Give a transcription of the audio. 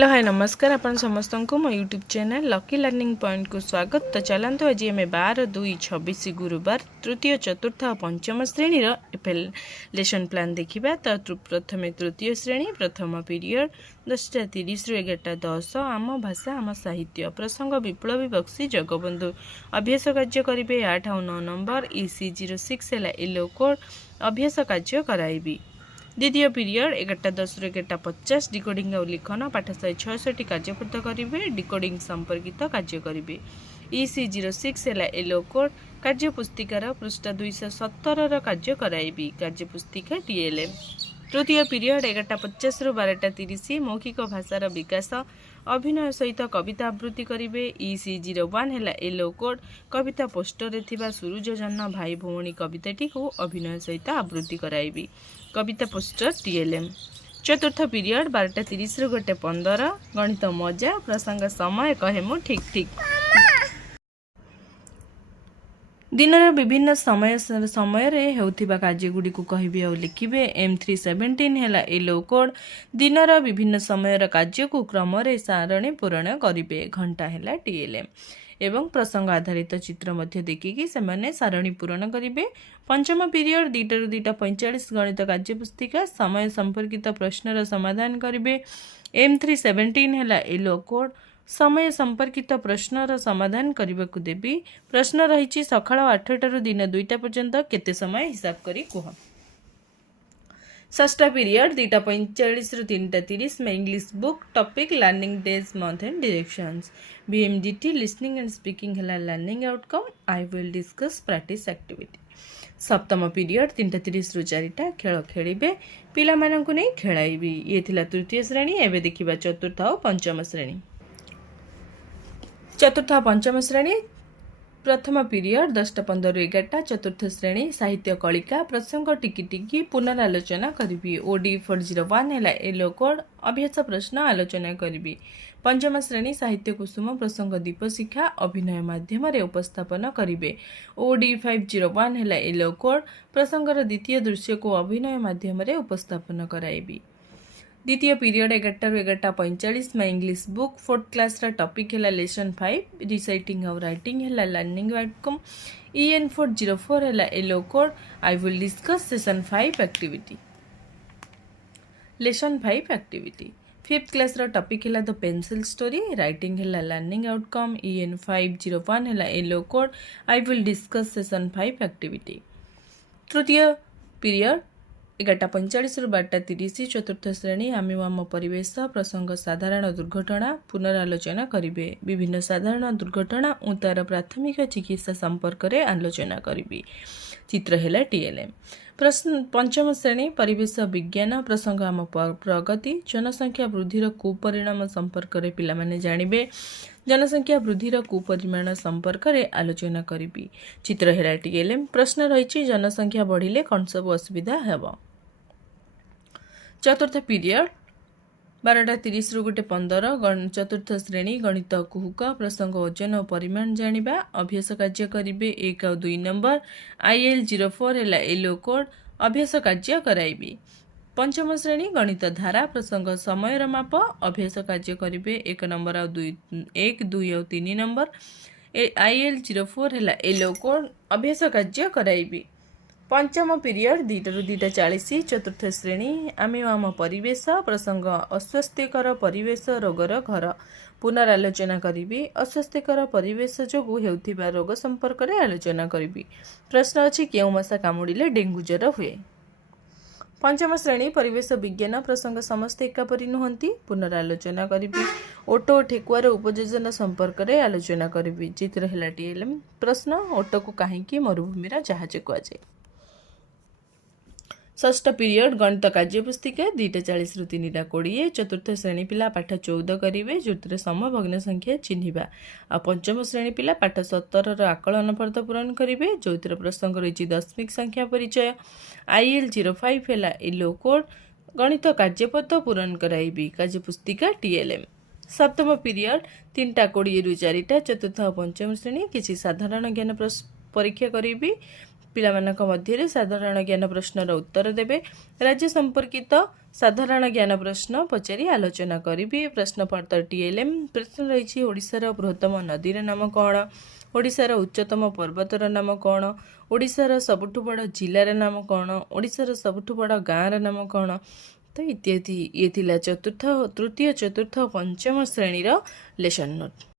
Hello hi नमस्कार आपण समस्त को मो YouTube channel lucky learning point को स्वागत। तो चलते आज आम 12/2/26 गुरुवार तृतीय चतुर्थ और पंचम श्रेणी एफएल लेसन प्लान देखा। तो प्रथम तृतीय श्रेणी प्रथम पीरियड 10:30 रु 11:10 आम भाषा आम साहित्य प्रसंग विप्लवी बक्सी जगबंधु अभ्यास कार्य करेंगे 8 और 9 नंबर EC06 है येलो कोड अभ्यास कार्य कराइबी। द्वितीय पीरियड 11:10 रु 11:50 डिकोडिंग और लिखन पाठ 166 कार्यपूर्त करेंगे डिकोडिंग संपर्कित कार्य करेंगे। EC06 है येलो कोड कार्य पुस्तिकार पृष्ठ 217 कार्य कराइबी कार्यपुस्तिका TLM। तृतीय पीरियड 11:50 रु 12:30 मौखिक भाषार विकास अभिनय सहित कविता आवृत्ति करेंगे। EC01 है येलो कोड कविता पोस्टर थिबा सूरज जन्म भाई भौणी कविताटी को अभिनय सहित आवृत्ति कराइबी कविता पोस्टर TLM। चतुर्थ पीरियड 12:30 रु 1:15 गणित मजा प्रसंग समय कहे मु ठीक ठीक। दिनर विभिन्न समय होउथिबा कार्यगुड़ी को कहबे और लिखिबे। M317 है येलो कोड दिनर विभिन्न समय कार्य को क्रम सारणी पूरण करेंगे घंटा है TLM एवं प्रसंग आधारित चित्र मध्य देखिकी से सारणी पूरण करेंगे। पंचम पीरियड 2 रु 2:45 गणित कार्यपुस्तिका समय संपर्कित प्रश्नर समाधान करेंगे। M317 है येलो कोड समय संपर्कित प्रश्नर समाधान करने को देवी। प्रश्न रही सकाळ 8 दिन 2टा पर्यंत केते समय हिसाब करी कह। षष्ठ पीरियड 2:45 रु 3:30 में English book topic learning days month and directions BMDT listening and speaking है learning outcome I will discuss practice activity. सप्तम पीरियड 3:30 रु 4टा खेल खेलिबे पिला माननकु नै खेलाइबी। ये थिला तृतीय श्रेणी। एबे देखिबा चतुर्थ और पंचम श्रेणी। चतुर्थ पंचम श्रेणी प्रथम पीरियड 10:15 रु 11टा चतुर्थ श्रेणी साहित्य कलिका प्रसंग टिकी टिकी पुनरालोचना करी। OD 401 है येलो कोड अभ्यास प्रश्न आलोचना करी। पंचम श्रेणी साहित्य कुसुम प्रसंग दीप शिक्षा अभिनय माध्यम उपस्थापन करेंगे। OD 501 है येलो कोड प्रसंगर द्वितीय दृश्य को अभिनय माध्यम उपस्थापन कराइबी। द्वितीय पीरियड 11 रु 11:45 में English book 4th class topic है लेसन 5 रिसाइटिंग और राइटिंग है लर्निंग आउटकम। EN 404 है yellow code I will discuss session 5 activity lesson 5 activity. 5th class topic है द पेंसिल स्टोरी राइटिंग है लर्निंग आउटकम। EN 501 है yellow code I will discuss session 5 activity. तृतीय period 11:45 रु 12:30 चतुर्थ श्रेणी आम आम परिवेश प्रसंग साधारण दुर्घटना पुनरालोचना करेंगे। विभिन्न साधारण दुर्घटना और तार प्राथमिक चिकित्सा संपर्क में आलोचना करी। चित्र है TLM। प्रश्न पंचम श्रेणी परिवेश विज्ञान प्रसंग आम प्रगति जनसंख्या वृद्धिर कुपरिणाम संपर्क में पिलामाने जानिबे। जनसंख्या वृद्धिर कुपरिमाण संपर्क में आलोचना करी। चित्र है TLM। प्रश्न रही जनसंख्या बढ़िले कौन सब असुविधा हेब। चतुर्थ पीरियड 12:30 रु 1:15 चतुर्थ श्रेणी गणित कुहुक प्रसंग ओजन और परिमाण जानिबा अभ्यास कार्य करेंगे 1 और 2 नंबर IL04 है येलो कोड अभ्यास कार्य कराइबी। पंचम श्रेणी गणित धारा प्रसंग समय माप अभ्यास कार्य करेंगे 1 नंबर और 1 2 और 3 नंबर IL04 है येलो कोड अभ्यास कार्य कराइबी। पंचम पीरियड 2 रु 2:40 चतुर्थ श्रेणी आम आम परिवेश प्रसंग अस्वास्थ्यकर परिवेश रोगर घर पुनरालोचना करी। अस्वास्थ्यकर परिवेश जो होउथिबा रोग संपर्क में आलोचना करी। प्रश्न अच्छी क्यों मशा कामुड़िले डेंगू ज्वर हुए। पंचम श्रेणी परिवेश विज्ञान प्रसंग समस्ते एकापरी नुहंती पुनरालोचना करी। ओटो ठेकुआर उपयोजन संपर्क में आलोचना करी। चित्र है TLM। प्रश्न ओटो को कहीं मरुभूमिर जहाज कहुए। षष्ठ पीरियड गणित कार्यपुस्तिका 2:40 रु 3:20 चतुर्थ श्रेणी पिला पाठ 14 करेंगे जो सम भग्न संख्या चिन्हवा। आ पंचम श्रेणी पिला पाठ 17 आकलन फर्द पूरण करेंगे जो प्रसंग रही दशमिक संख्या परिचय। IL05 है येलो कोड गणित कार्यपद पूरण कराइबी कार्यपुस्तिका TLM। सप्तम पीरियड 3:20 रु 4टा चतुर्थ और पंचम श्रेणी किसी साधारण ज्ञान परीक्षा करेंगे ପିଲାମାନଙ୍କ ମଧ୍ୟରେ ସାଧାରଣ ଜ୍ଞାନ ପ୍ରଶ୍ନର ଉତ୍ତର ଦେବେ। ରାଜ୍ୟ ସମ୍ପର୍କିତ ସାଧାରଣ ଜ୍ଞାନ ପ୍ରଶ୍ନ ପଚାରି ଆଲୋଚନା କରିବେ। ପ୍ରଶ୍ନପତ୍ର TLM ପ୍ରଶ୍ନ ରହିଛି ଓଡ଼ିଶାର ବୃହତ୍ତମ ନଦୀର ନାମ କ'ଣ, ଓଡ଼ିଶାର ଉଚ୍ଚତମ ପର୍ବତର ନାମ କ'ଣ, ଓଡ଼ିଶାର ସବୁଠୁ ବଡ଼ ଜିଲ୍ଲାର ନାମ କ'ଣ, ଓଡ଼ିଶାର ସବୁଠୁ ବଡ଼ ଗାଁର ନାମ କ'ଣ, ତ ଇତ୍ୟାଦି। ଇଏ ଥିଲା ତୃତୀୟ ଚତୁର୍ଥ ପଞ୍ଚମ ଶ୍ରେଣୀର ଲେସନ୍ ନୋଟ୍।